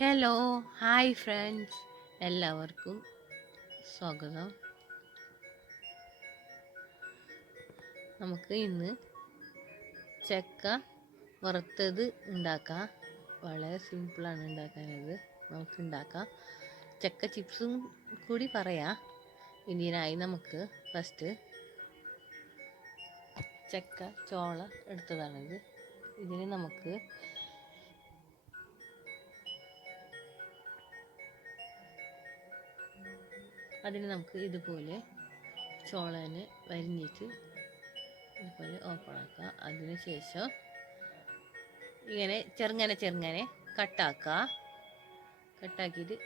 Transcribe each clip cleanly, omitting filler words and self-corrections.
Hello hi friends, എല്ലാവർക്കും സ്വാഗതം. നമുക്ക് ഇന്ന് ചക്ക വറുത്തത് ഉണ്ടാക്കാം. വളരെ സിമ്പിളാണ് ഉണ്ടാക്കാനത്. നമുക്ക് ഉണ്ടാക്കാം. ചക്ക ചിപ്സും കൂടി പറയാം. ഇതിനായി നമുക്ക് ഫസ്റ്റ് ചക്ക ചോള എടുത്തതാണിത്. ഇതിന് നമുക്ക് ഇതുപോലെ ചോളനെ വരിഞ്ഞിട്ട് ഇതുപോലെ ഓപ്പൺ ആക്കുക. അതിനുശേഷം ഇങ്ങനെ ചെറുങ്ങനെ കട്ടാക്കിയിട്ട്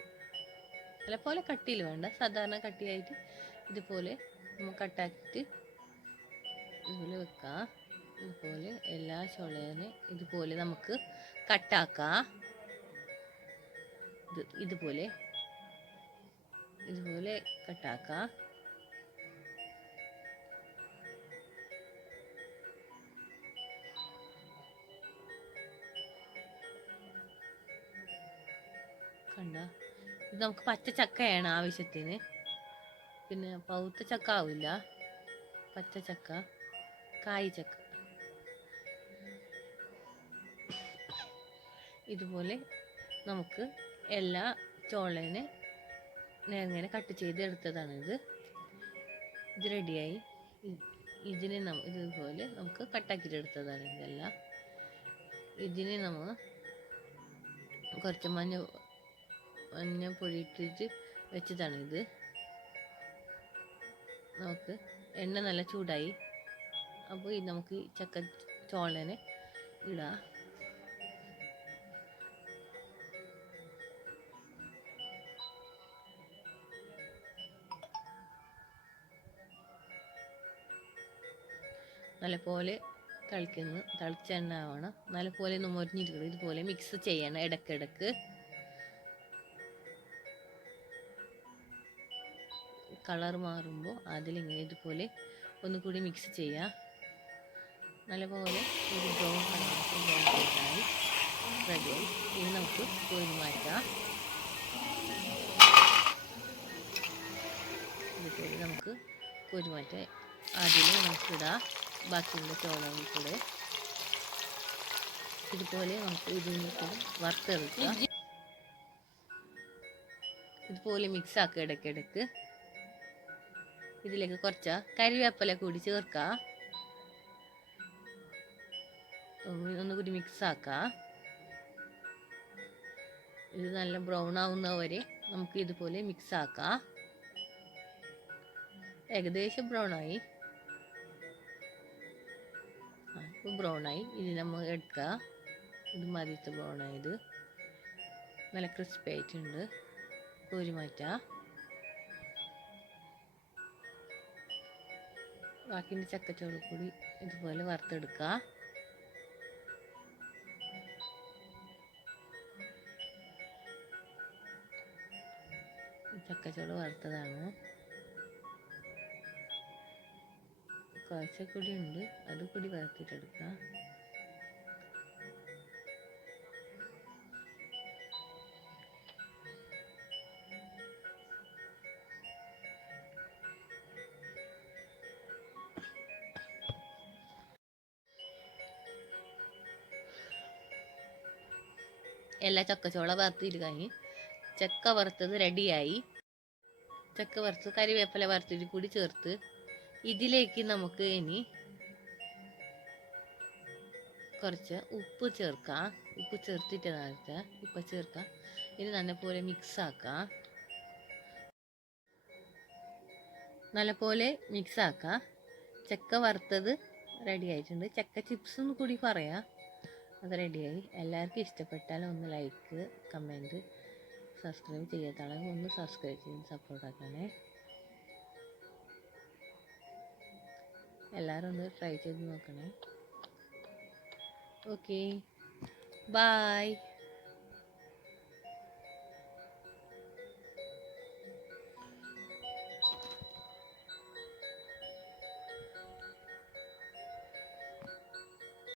അതുപോലെ കട്ടിയിൽ വേണ്ട, സാധാരണ കട്ടിയായിട്ട് ഇതുപോലെ നമുക്ക് കട്ടാക്കിയിട്ട് ഇതുപോലെ വെക്കാം. ഇതുപോലെ എല്ലാ ചോളനെ ഇതുപോലെ നമുക്ക് കട്ടാക്കാം. ഇതുപോലെ കട്ടാക്കാം. കണ്ട, ഇത് നമുക്ക് പച്ച ചക്കയാണ് ആവശ്യത്തിന്. പിന്നെ പൗത്ത ചക്ക ആവില്ല, പച്ച ചക്ക, കായ് ചക്ക. ഇതുപോലെ നമുക്ക് എല്ലാ ചോളനെ ഇങ്ങനെ കട്ട് ചെയ്ത് എടുത്തതാണിത്. ഇത് റെഡിയായി. ഇതിനെ ഇതുപോലെ നമുക്ക് കട്ടാക്കിയിട്ട് എടുത്തതാണ് ഇതെല്ലാം. ഇതിനെ നമ്മൾ കുറച്ച് മഞ്ഞപ്പൊടി ഇട്ടിട്ട് വെച്ചതാണിത്. നമുക്ക് എണ്ണ നല്ല ചൂടായി. അപ്പോൾ നമുക്ക് ചക്ക ചോളനെ ഇടാം. നല്ലപോലെ തിളച്ച എണ്ണ ആവണം. നല്ലപോലെ ഒന്ന് മൊരിഞ്ഞിരിക്കണം. ഇതുപോലെ മിക്സ് ചെയ്യണം ഇടയ്ക്കിടയ്ക്ക്. കളർ മാറുമ്പോൾ അതിലിങ്ങനെ ഇതുപോലെ ഒന്നുകൂടി മിക്സ് ചെയ്യുക. നല്ലപോലെ ഒരു ബ്രൗൺ കളറായി റെഡിയായി. ഇനി നമുക്ക് കോരി മാറ്റാം. ഇതുപോലെ നമുക്ക് കോരി മാറ്റാം. അതിൽ നമുക്കിടാം ബാക്കിയുള്ള ചോളവും കൂടെ. ഇതുപോലെ നമുക്ക് ഇതിനെ വറുത്തെടുക്കുക. ഇതുപോലെ മിക്സ് ആക്കുക ഇടയ്ക്കിടയ്ക്ക്. ഇതിലേക്ക് കുറച്ച് കറിവേപ്പില കൂടി ചേർക്കുക. ഒന്നുകൂടി മിക്സ് ആക്കുക. ഇത് നല്ല ബ്രൗൺ ആവുന്നവരെ നമുക്ക് ഇതുപോലെ മിക്സ് ആക്കാം. ഏകദേശം ബ്രൗണായി. ബ്രൗണായി. ഇത് നമ്മൾ എടുക്കുക. ഇത് മതിയത്തെ ബ്രൗണായത്. നല്ല ക്രിസ്പി ആയിട്ടുണ്ട്. കോരി മാറ്റാം. ബാക്കിൻ്റെ ചക്കച്ചോള കൂടി ഇതുപോലെ വറുത്തെടുക്കുക. ചക്കച്ചോള വറുത്തതാണ്. കുറച്ചുകൂടി ഉണ്ട്, അത് കൂടി വറുത്തിട്ടെടുക്കാം. എല്ലാ ചക്കച്ചോള വറുത്തിട്ട് കഴിഞ്ഞ് ചക്ക വറുത്തത് റെഡിയായി. ചക്ക വറുത്ത് കറിവേപ്പില വറുത്തിട്ട് കൂടി ചേർത്ത് ഇതിലേക്ക് നമുക്ക് ഇനി കുറച്ച് ഉപ്പ് ചേർക്കാം. ഉപ്പ് ചേർത്തിട്ട് നേരത്തെ ഇപ്പം ചേർക്കാം. ഇനി നല്ലപോലെ മിക്സാക്കാം. നല്ലപോലെ മിക്സാക്കാം. ചക്ക വറുത്തത് റെഡി ആയിട്ടുണ്ട്. ചക്ക ചിപ്സും കൂടി പറയാം. അത് റെഡിയായി. എല്ലാവർക്കും ഇഷ്ടപ്പെട്ടാൽ ഒന്ന് ലൈക്ക്, കമൻറ്റ്, സബ്സ്ക്രൈബ് ചെയ്യാത്താണെങ്കിൽ ഒന്ന് സബ്സ്ക്രൈബ് ചെയ്ത് സപ്പോർട്ടാക്കണേ. എല്ലാവരും ഒന്ന് ട്രൈ ചെയ്ത് നോക്കണേ. Okay, by.